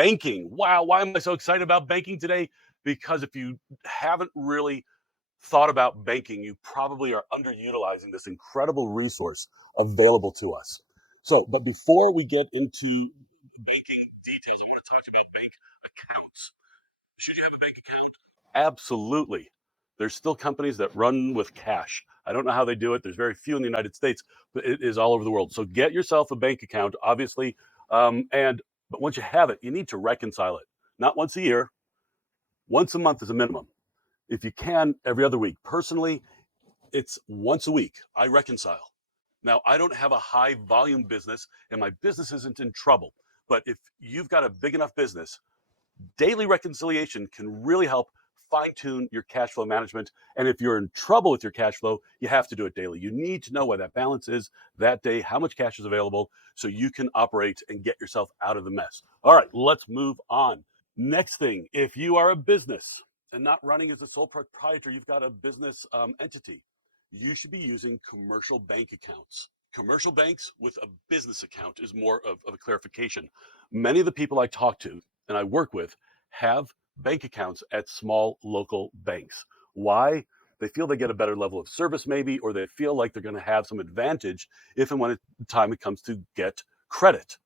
banking. Wow, why am I so excited about banking today? Because if you haven't really thought about banking, you probably are underutilizing this incredible resource available to us. So, but before we get into banking details, I want to talk about bank accounts. Should you have a bank account? Absolutely. There's still companies that run with cash. I don't know how they do it. There's very few in the United States, but it is all over the world. So get yourself a bank account, obviously. And but once you have it, you need to reconcile it. Not once a year, once a month is a minimum. If you can, every other week. Personally, it's once a week. I reconcile. Now, I don't have a high volume business and my business isn't in trouble. But if you've got a big enough business, daily reconciliation can really help fine tune your cash flow management. And if you're in trouble with your cash flow, you have to do it daily. You need to know what that balance is that day, how much cash is available, so you can operate and get yourself out of the mess. All right, let's move on. Next thing, if you are a business and not running as a sole proprietor, you've got a business entity, you should be using commercial bank accounts. Commercial banks with a business account is more of a clarification. Many of the people I talk to and I work with have bank accounts at small local banks. Why? They feel they get a better level of service, maybe, or they feel like they're going to have some advantage if and when the time it comes to get credit.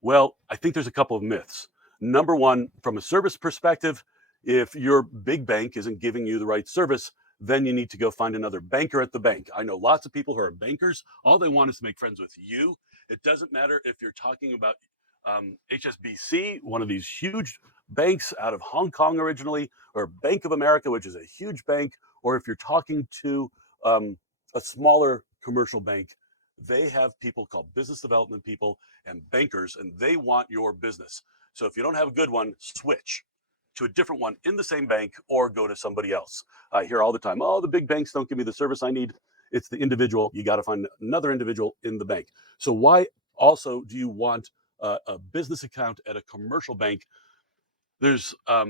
Well, I think there's a couple of myths. Number one, from a service perspective, if your big bank isn't giving you the right service, then you need to go find another banker at the bank. I know lots of people who are bankers. All they want is to make friends with you. It doesn't matter if you're talking about HSBC, one of these huge banks out of Hong Kong originally, or Bank of America, which is a huge bank, or if you're talking to a smaller commercial bank, they have people called business development people and bankers, and they want your business. So if you don't have a good one, switch to a different one in the same bank or go to somebody else. I hear all the time, oh, the big banks don't give me the service I need. It's the individual. You got to find another individual in the bank. So why also do you want a business account at a commercial bank? There's a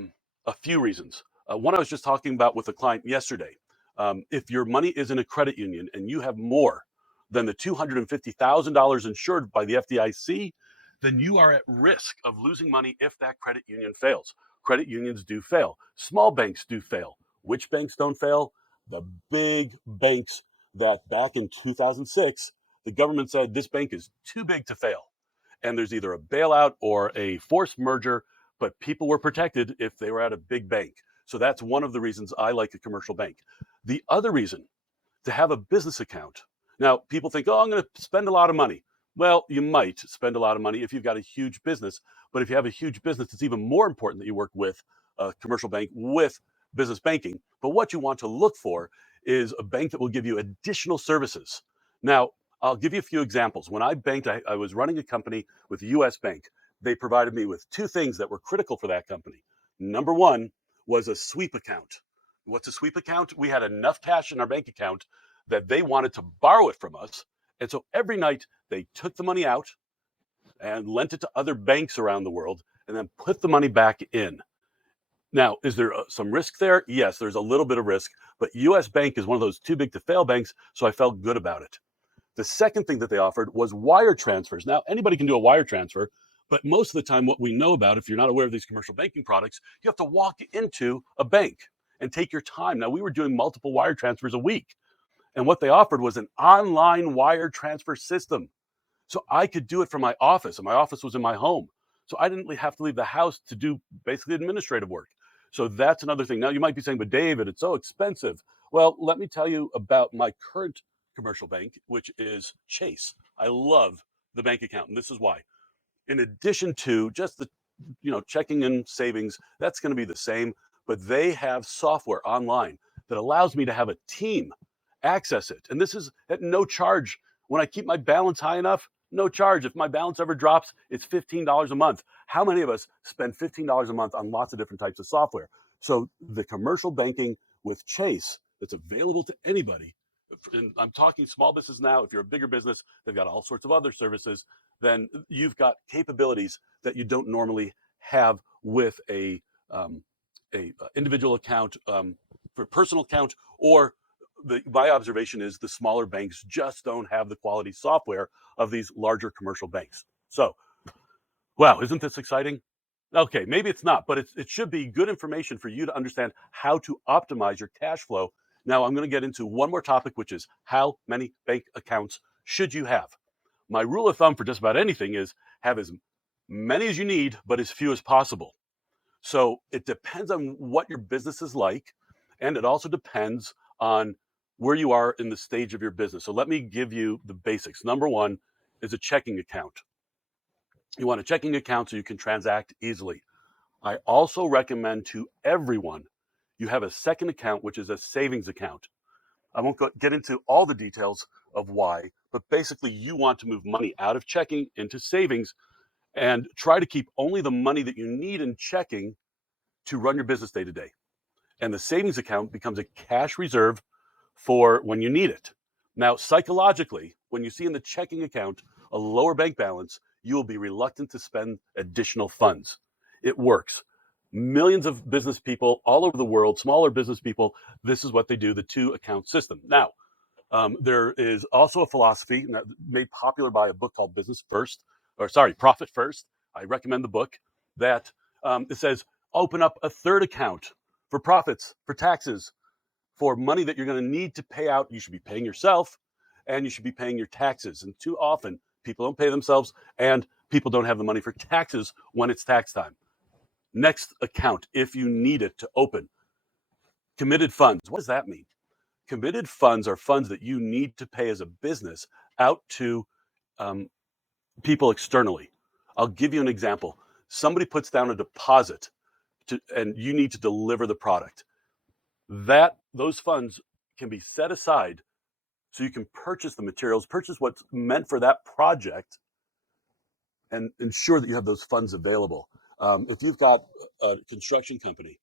few reasons. One I was just talking about with a client yesterday. If your money is in a credit union and you have more than the $250,000 insured by the FDIC, then you are at risk of losing money if that credit union fails. Credit unions do fail. Small banks do fail. Which banks don't fail? The big banks that back in 2006, the government said this bank is too big to fail. And there's either a bailout or a forced merger, but people were protected if they were at a big bank. So that's one of the reasons I like a commercial bank. The other reason to have a business account. Now, people think, oh, I'm going to spend a lot of money. Well, you might spend a lot of money if you've got a huge business. But if you have a huge business, it's even more important that you work with a commercial bank with business banking. But what you want to look for is a bank that will give you additional services. Now, I'll give you a few examples. When I banked, I was running a company with US Bank. They provided me with two things that were critical for that company. Number one was a sweep account. What's a sweep account? We had enough cash in our bank account that they wanted to borrow it from us. And so every night they took the money out and lent it to other banks around the world and then put the money back in. Now, is there some risk there? Yes, there's a little bit of risk, but US Bank is one of those too big to fail banks, so I felt good about it. The second thing that they offered was wire transfers. Now, anybody can do a wire transfer, but most of the time, what we know about, if you're not aware of these commercial banking products, you have to walk into a bank and take your time. Now, we were doing multiple wire transfers a week, and what they offered was an online wire transfer system. So I could do it from my office, and my office was in my home. So I didn't have to leave the house to do basically administrative work. So that's another thing. Now, you might be saying, but David, it's so expensive. Well, let me tell you about my current commercial bank, which is Chase. I love the bank account, and this is why. In addition to just the checking and savings, that's going to be the same, but they have software online that allows me to have a team access it. And this is at no charge. When I keep my balance high enough, no charge. If my balance ever drops, it's $15 a month. How many of us spend $15 a month on lots of different types of software? So the commercial banking with Chase that's available to anybody, and I'm talking small business now. If you're a bigger business, they've got all sorts of other services. Then you've got capabilities that you don't normally have with a individual account, for personal account, or my observation is the smaller banks just don't have the quality software of these larger commercial banks. So, wow, isn't this exciting? Okay, maybe it's not, but it should be good information for you to understand how to optimize your cash flow. Now, I'm going to get into one more topic, which is how many bank accounts should you have? My rule of thumb for just about anything is have as many as you need, but as few as possible. So it depends on what your business is like, and it also depends on where you are in the stage of your business. So let me give you the basics. Number one is a checking account. You want a checking account so you can transact easily. I also recommend to everyone you have a second account, which is a savings account. I won't get into all the details of why, but basically, you want to move money out of checking into savings and try to keep only the money that you need in checking to run your business day to day. And the savings account becomes a cash reserve for when you need it. Now, psychologically, when you see in the checking account a lower bank balance, you will be reluctant to spend additional funds. It works. Millions of business people all over the world, smaller business people, this is what they do, the two account system. Now, there is also a philosophy made popular by a book called Profit First. I recommend the book that it says open up a third account for profits, for taxes, for money that you're going to need to pay out. You should be paying yourself and you should be paying your taxes. And too often, people don't pay themselves and people don't have the money for taxes when it's tax time. Next account, if you need it to open. Committed funds. What does that mean? Committed funds are funds that you need to pay as a business out to um, people externally. I'll give you an example. Somebody puts down a deposit and you need to deliver the product. Those funds can be set aside so you can purchase the materials, purchase what's meant for that project, and ensure that you have those funds available. If you've got a construction company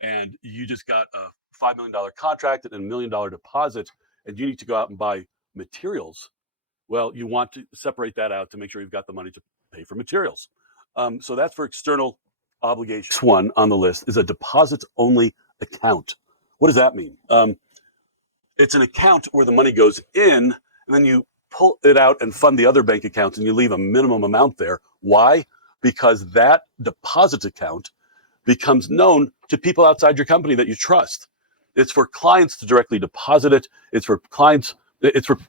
and you just got a $5 million contract and $1 million deposit, and you need to go out and buy materials, well, you want to separate that out to make sure you've got the money to pay for materials. So that's for external obligations. Next one on the list is a deposits only account. What does that mean? It's an account where the money goes in and then you pull it out and fund the other bank accounts and you leave a minimum amount there. Why? Because that deposit account becomes known to people outside your company that you trust. It's for clients to directly deposit it. It's for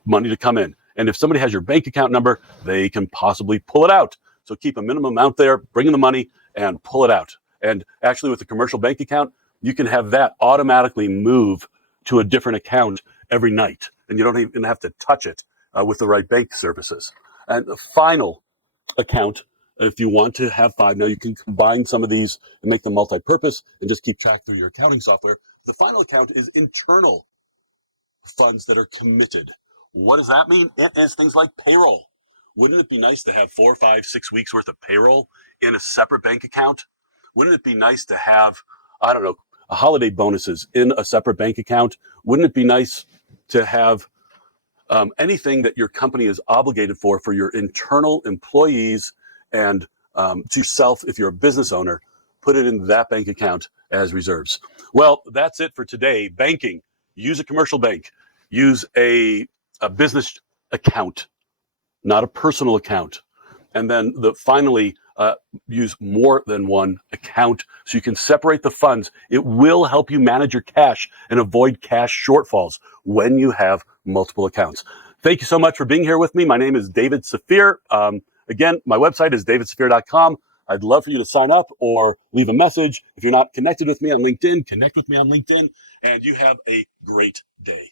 money to come in. And if somebody has your bank account number, they can possibly pull it out. So keep a minimum amount there, bring in the money and pull it out. And actually with a commercial bank account, you can have that automatically move to a different account every night. And you don't even have to touch it with the right bank services. And the final account, if you want to have five, now you can combine some of these and make them multi-purpose and just keep track through your accounting software. The final account is internal funds that are committed. What does that mean? It is things like payroll. Wouldn't it be nice to have 4, 5, 6 weeks worth of payroll in a separate bank account? Wouldn't it be nice to have, I don't know, holiday bonuses in a separate bank account? Wouldn't it be nice to have anything that your company is obligated for your internal employees and to yourself, if you're a business owner, put it in that bank account as reserves. Well, that's it for today. Banking. Use a commercial bank. Use a business account, not a personal account. And then finally, use more than one account so you can separate the funds. It will help you manage your cash and avoid cash shortfalls when you have multiple accounts. Thank you so much for being here with me. My name is David Safir. Again, my website is davidsafir.com. I'd love for you to sign up or leave a message. If you're not connected with me on LinkedIn, connect with me on LinkedIn, and you have a great day.